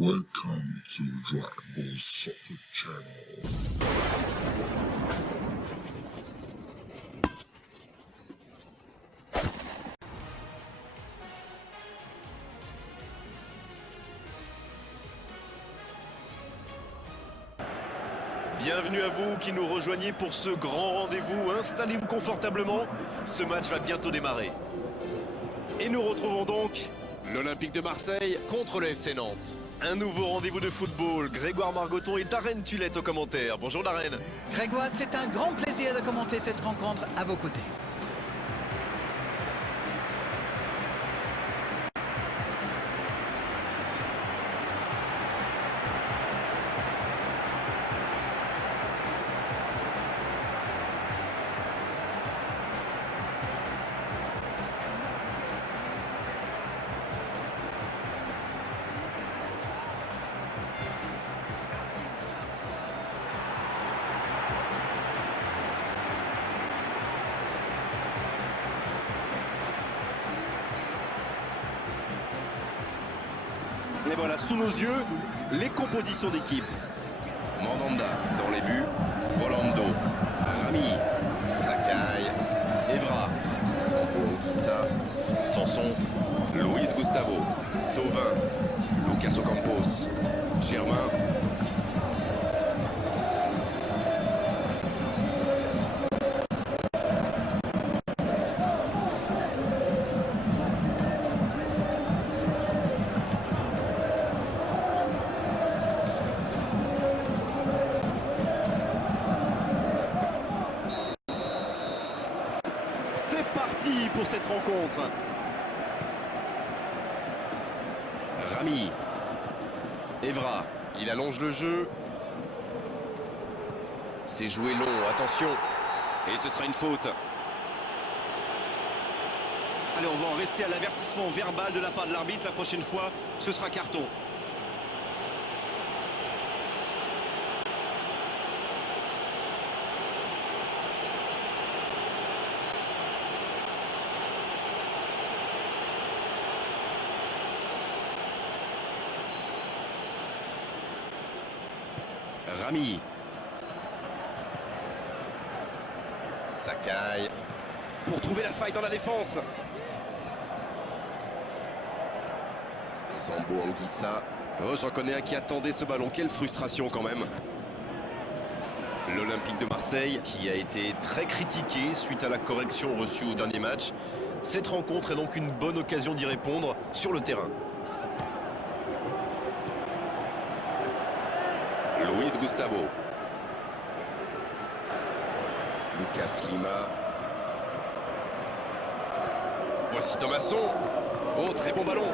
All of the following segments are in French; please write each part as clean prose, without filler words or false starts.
Welcome to Dragon Ball Soccer Channel. Bienvenue à vous qui nous rejoignez pour ce grand rendez-vous. Installez-vous confortablement, ce match va bientôt démarrer. Et nous retrouvons donc l'Olympique de Marseille contre le FC Nantes. Un nouveau rendez-vous de football. Grégoire Margoton et Darren Tulette aux commentaires. Bonjour Darren. Grégoire, c'est un grand plaisir de commenter cette rencontre à vos côtés. Et voilà, sous nos yeux, les compositions d'équipe. Mandanda dans les buts, Rolando, Rami, Sakai, Evra, Sambo Mukisa, Sanson, Luis Gustavo, Thauvin, Lucas Ocampos, Germain. C'est parti pour cette rencontre. Rami. Evra. Il allonge le jeu. C'est joué long, attention. Et ce sera une faute. Allez, on va en rester à l'avertissement verbal de la part de l'arbitre. La prochaine fois, ce sera carton. Rami. Sakai. Pour trouver la faille dans la défense. Sambo Anguissa. Oh, j'en connais un qui attendait ce ballon. Quelle frustration quand même. L'Olympique de Marseille qui a été très critiqué suite à la correction reçue au dernier match. Cette rencontre est donc une bonne occasion d'y répondre sur le terrain. Luis Gustavo. Lucas Lima. Voici Thomasson. Oh, très bon ballon.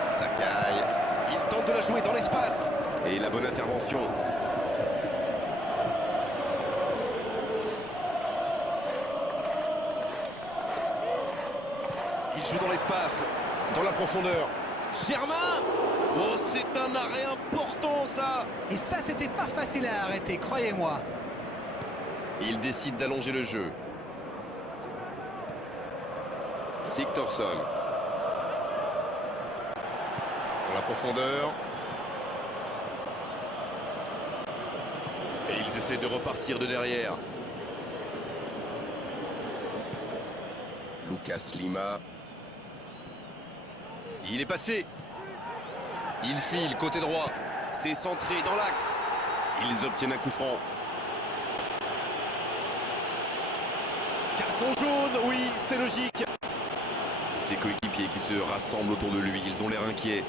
Sakai. Il tente de la jouer dans l'espace. Et la bonne intervention. Il joue dans l'espace, dans la profondeur. Germain! Oh, c'est un arrêt important, ça! Et ça, c'était pas facile à arrêter, croyez-moi. Il décide d'allonger le jeu. Sigthorsson. Dans la profondeur. Et ils essaient de repartir de derrière. Lucas Lima. Il est passé. Il file côté droit. C'est centré dans l'axe. Ils obtiennent un coup franc. Carton jaune, oui, c'est logique. Ses coéquipiers qui se rassemblent autour de lui, ils ont l'air inquiets.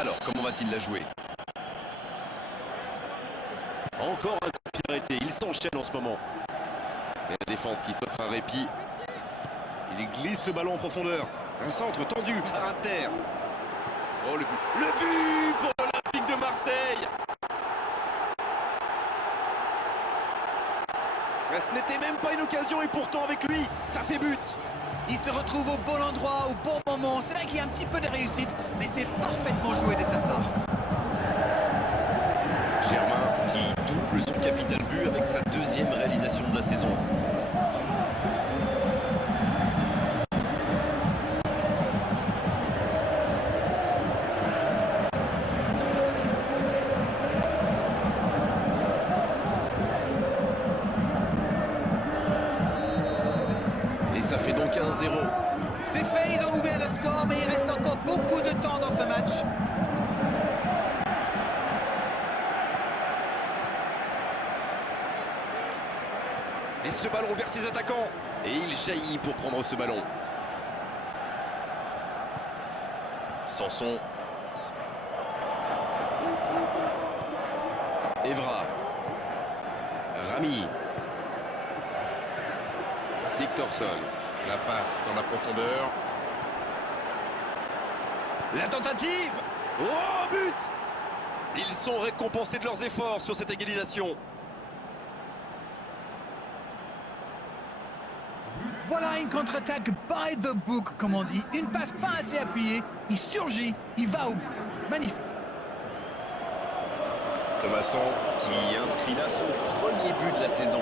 Alors, comment va-t-il la jouer? Encore un coup de pied arrêté, il s'enchaîne en ce moment. Et la défense qui s'offre un répit. Il glisse le ballon en profondeur. Un centre tendu, à terre. Oh, le but. Le but pour l'Olympique de Marseille. Ce n'était même pas une occasion et pourtant avec lui, ça fait but. Il se retrouve au bon endroit, au bon moment. C'est vrai qu'il y a un petit peu de réussite, mais c'est parfaitement joué de sa part. Germain qui double son capital but avec sa deuxième réalisation de la saison. Et ça fait donc 1-0. C'est fait, ils ont ouvert le score, mais il reste encore beaucoup de temps dans ce match. Et ce ballon vers ses attaquants. Et il jaillit pour prendre ce ballon. Sanson. Evra. Rami. Sigtorsson. La passe dans la profondeur. La tentative. Oh, but! Ils sont récompensés de leurs efforts sur cette égalisation. Voilà une contre-attaque by the book, comme on dit. Une passe pas assez appuyée, il surgit, il va au bout. Magnifique. Thomasson qui inscrit là son premier but de la saison.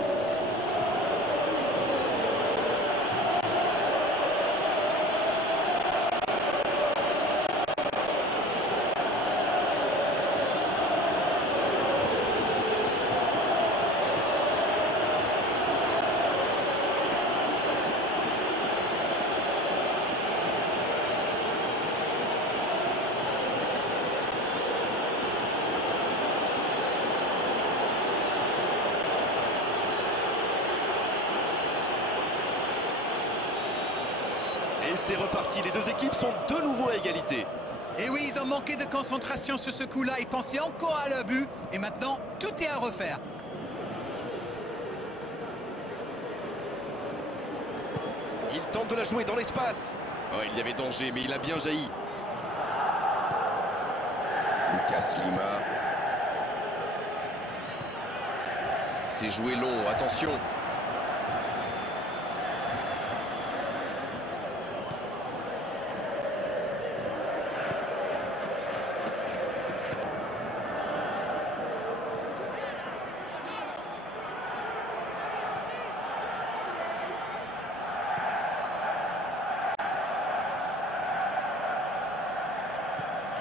Et c'est reparti, les deux équipes sont de nouveau à égalité. Et oui, ils ont manqué de concentration sur ce coup-là, ils pensaient encore à leur but, et maintenant, tout est à refaire. Il tente de la jouer dans l'espace. Oh, il y avait danger, mais il a bien jailli. Lucas Lima. C'est joué long, attention.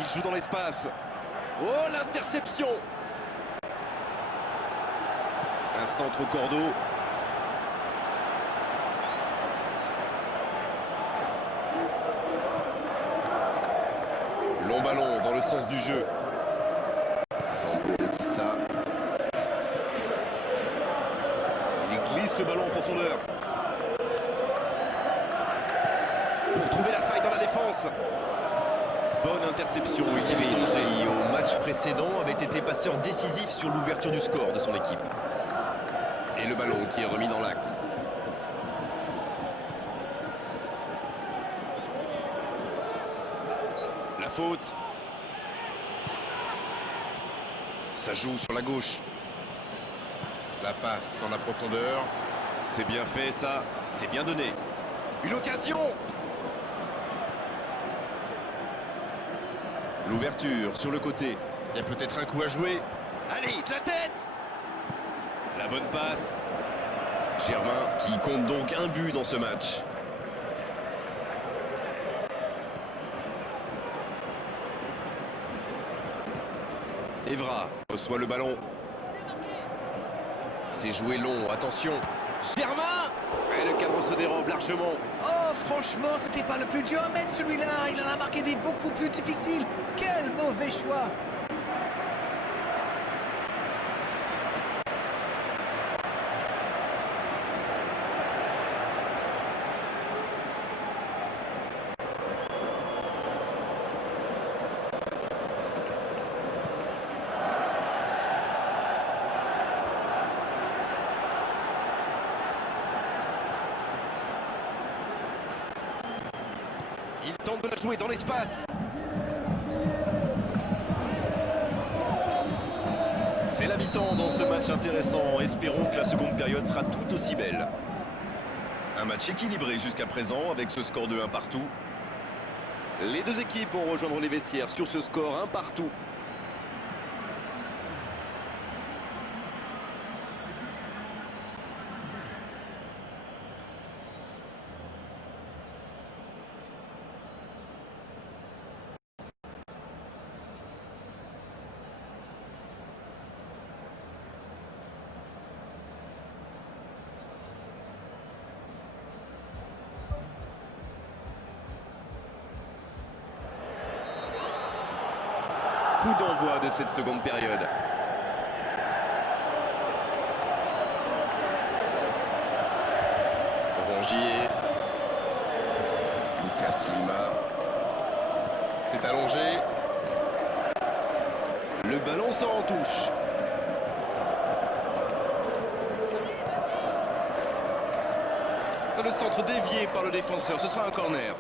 Il joue dans l'espace. Oh, l'interception! Un centre au cordeau. Long ballon dans le sens du jeu. Sambon-Kissa. Il glisse le ballon en profondeur. Pour trouver la faille dans la défense. Bonne interception, il y avait danger. Au match précédent avait été passeur décisif sur l'ouverture du score de son équipe. Et le ballon qui est remis dans l'axe. La faute. Ça joue sur la gauche. La passe dans la profondeur. C'est bien fait ça, c'est bien donné. Une occasion. L'ouverture sur le côté. Il y a peut-être un coup à jouer. Allez, de la tête! La bonne passe. Germain qui compte donc un but dans ce match. Evra reçoit le ballon. C'est joué long, attention. Germain! Et le cadre se dérobe largement. Oh, franchement, c'était pas le plus dur à mettre celui-là. Il en a marqué des beaucoup plus difficiles. Quel mauvais choix. Il tente de la jouer dans l'espace. C'est la mi-temps dans Vraiment ce match intéressant. Espérons que la seconde période sera tout aussi belle. Un match équilibré jusqu'à présent avec ce score de 1 partout. Les deux équipes vont rejoindre les vestiaires sur ce score 1 partout. Coup d'envoi de cette seconde période. Rongier. Lucas Lima. C'est allongé. Le ballon sort en touche. Le centre dévié par le défenseur, ce sera un corner.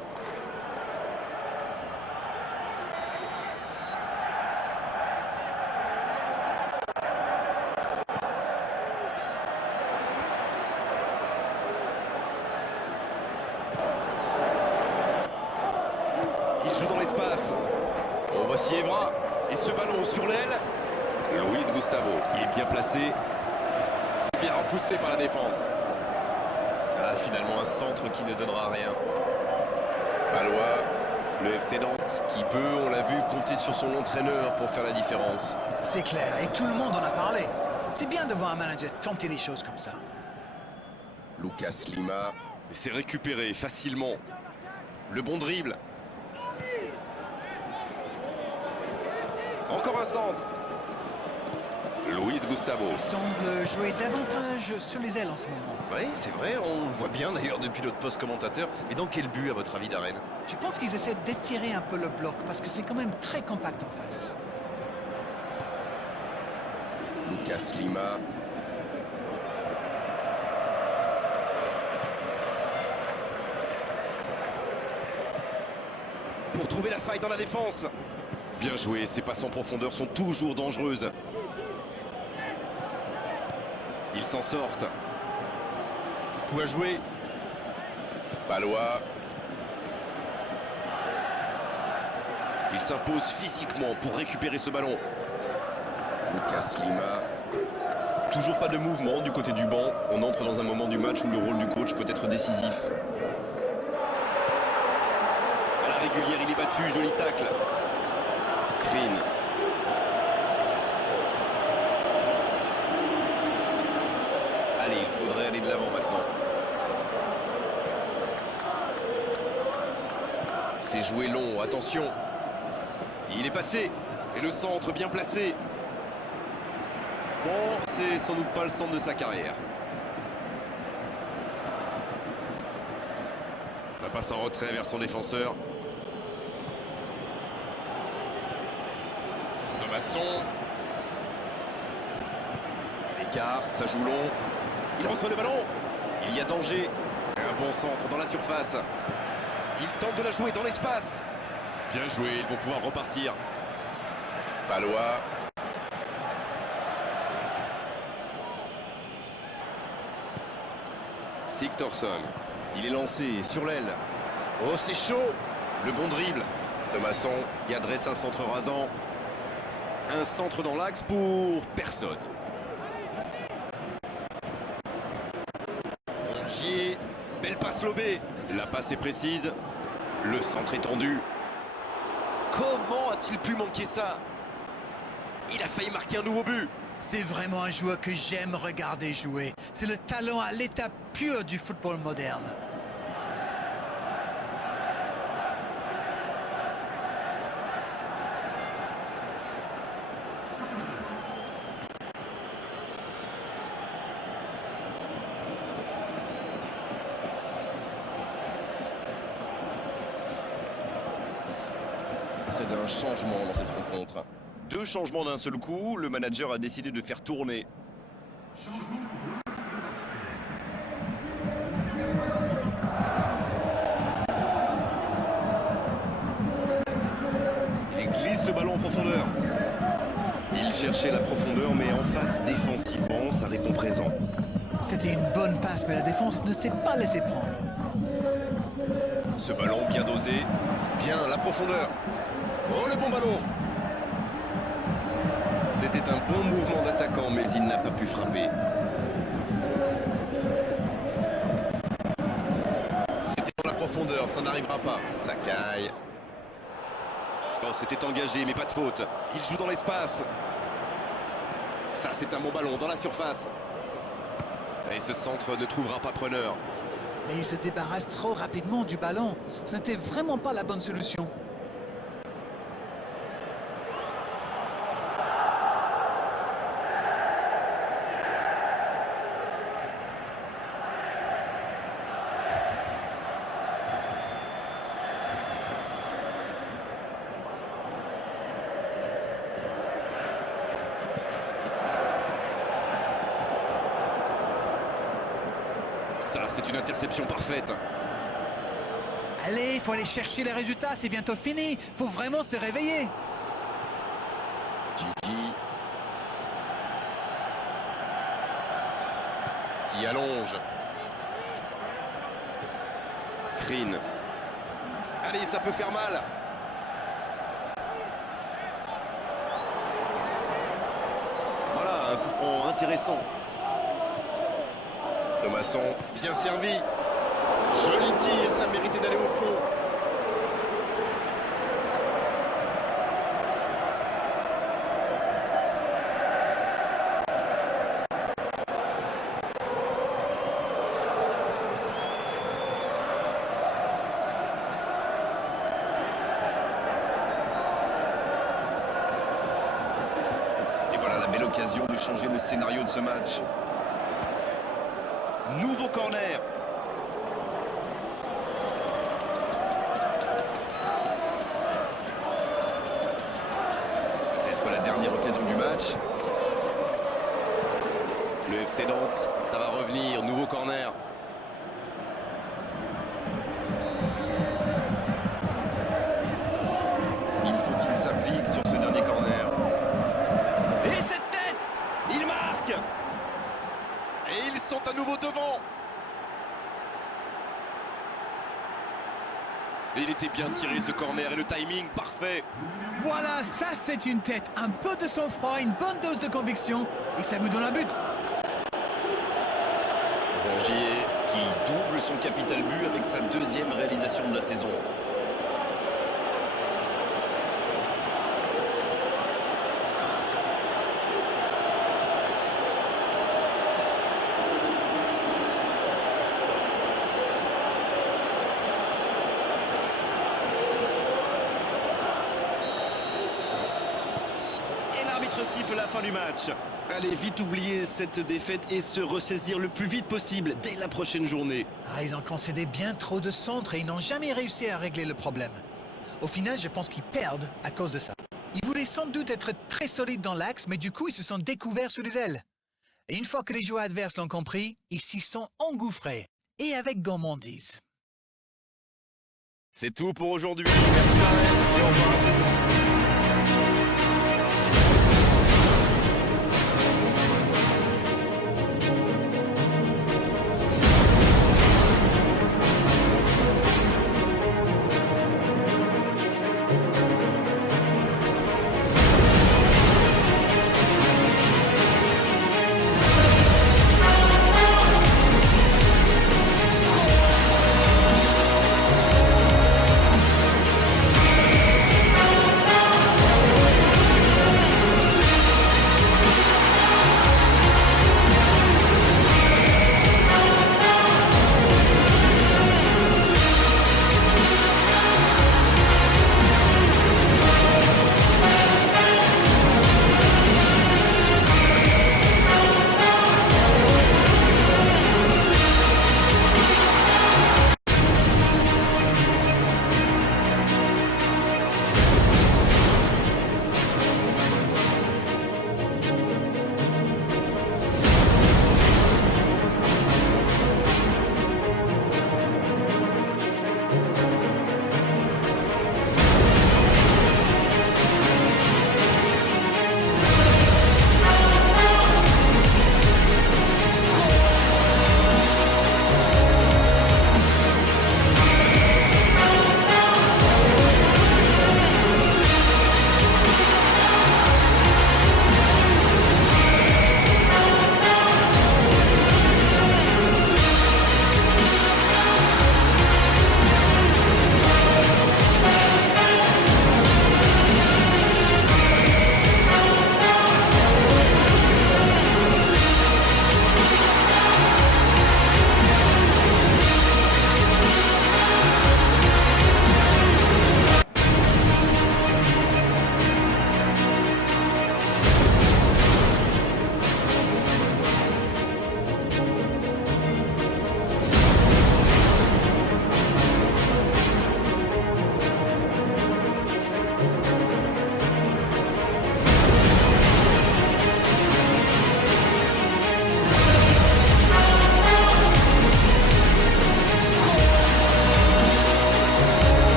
Il joue dans l'espace. Oh, voici Evra. Et ce ballon sur l'aile. Luis Gustavo. Il est bien placé. C'est bien repoussé par la défense. Ah, finalement un centre qui ne donnera rien. Palois. Le FC Nantes qui peut, on l'a vu, compter sur son entraîneur pour faire la différence. C'est clair, et tout le monde en a parlé. C'est bien de voir un manager tenter les choses comme ça. Lucas Lima. Et c'est récupéré facilement. Le bon dribble. Encore un centre. Luis Gustavo. Il semble jouer davantage sur les ailes en ce moment. Oui, c'est vrai, on le voit bien d'ailleurs depuis notre poste commentateur. Et dans quel but, à votre avis, Darren? Je pense qu'ils essaient d'étirer un peu le bloc parce que c'est quand même très compact en face. Lucas Lima. Pour trouver la faille dans la défense. Bien joué, ces passes en profondeur sont toujours dangereuses. Ils s'en sortent. Coup à jouer. Palois. Il s'impose physiquement pour récupérer ce ballon. Lucas Lima. Toujours pas de mouvement du côté du banc. On entre dans un moment du match où le rôle du coach peut être décisif. À la régulière, il est battu. Joli tacle. Green. Allez, il faudrait aller de l'avant maintenant. C'est joué long, attention. Il est passé. Et le centre bien placé. Bon, c'est sans doute pas le centre de sa carrière. La passe en retrait vers son défenseur. Masson. Il écarte, ça joue long. Il reçoit le ballon. Il y a danger. Un bon centre dans la surface. Il tente de la jouer dans l'espace. Bien joué, ils vont pouvoir repartir. Palois. Sigtorsson. Il est lancé sur l'aile. Oh, c'est chaud. Le bon dribble de Masson qui adresse un centre rasant. Un centre dans l'axe pour personne. Rongier. Belle passe lobée. La passe est précise. Le centre est tendu. Comment a-t-il pu manquer ça? Il a failli marquer un nouveau but. C'est vraiment un joueur que j'aime regarder jouer. C'est le talent à l'état pur du football moderne. C'est d'un changement dans cette rencontre. Deux changements d'un seul coup, le manager a décidé de faire tourner. Il glisse le ballon en profondeur. Il chercher la profondeur, mais en face, défensivement, ça répond présent. C'était une bonne passe, mais la défense ne s'est pas laissée prendre. Ce ballon bien dosé, bien la profondeur. Oh, le bon ballon! C'était un bon mouvement d'attaquant, mais il n'a pas pu frapper. C'était dans la profondeur, ça n'arrivera pas. Sakai. Oh, c'était engagé, mais pas de faute. Il joue dans l'espace. Ça, c'est un bon ballon dans la surface. Et ce centre ne trouvera pas preneur. Mais il se débarrasse trop rapidement du ballon. Ce n'était vraiment pas la bonne solution. Ça, c'est une interception parfaite. Allez, il faut aller chercher les résultats, c'est bientôt fini. Faut vraiment se réveiller. Gigi. Qui allonge. Krine. Allez, ça peut faire mal. Voilà, un coup franc intéressant. Thomasson. Bien servi. Joli tir, ça méritait d'aller au fond. Et voilà la belle occasion de changer le scénario de ce match. Nouveau corner. Peut-être la dernière occasion du match. Le FC Nantes, ça va revenir. Nouveau corner. Il faut qu'il s'applique sur ce dernier corner. Et cette tête! Il marque! Et ils sont à nouveau devant. Et il était bien tiré ce corner et le timing parfait. Voilà, ça c'est une tête. Un peu de sang-froid, une bonne dose de conviction. Et ça me donne un but. Rongier qui double son capital but avec sa deuxième réalisation de la saison. L'arbitre siffle la fin du match. Allez vite oublier cette défaite et se ressaisir le plus vite possible dès la prochaine journée. Ah, ils ont concédé bien trop de centres et ils n'ont jamais réussi à régler le problème. Au final, je pense qu'ils perdent à cause de ça. Ils voulaient sans doute être très solides dans l'axe, mais du coup, ils se sont découverts sous les ailes. Et une fois que les joueurs adverses l'ont compris, ils s'y sont engouffrés. Et avec gourmandise. C'est tout pour aujourd'hui. Merci Marel et au revoir à tous.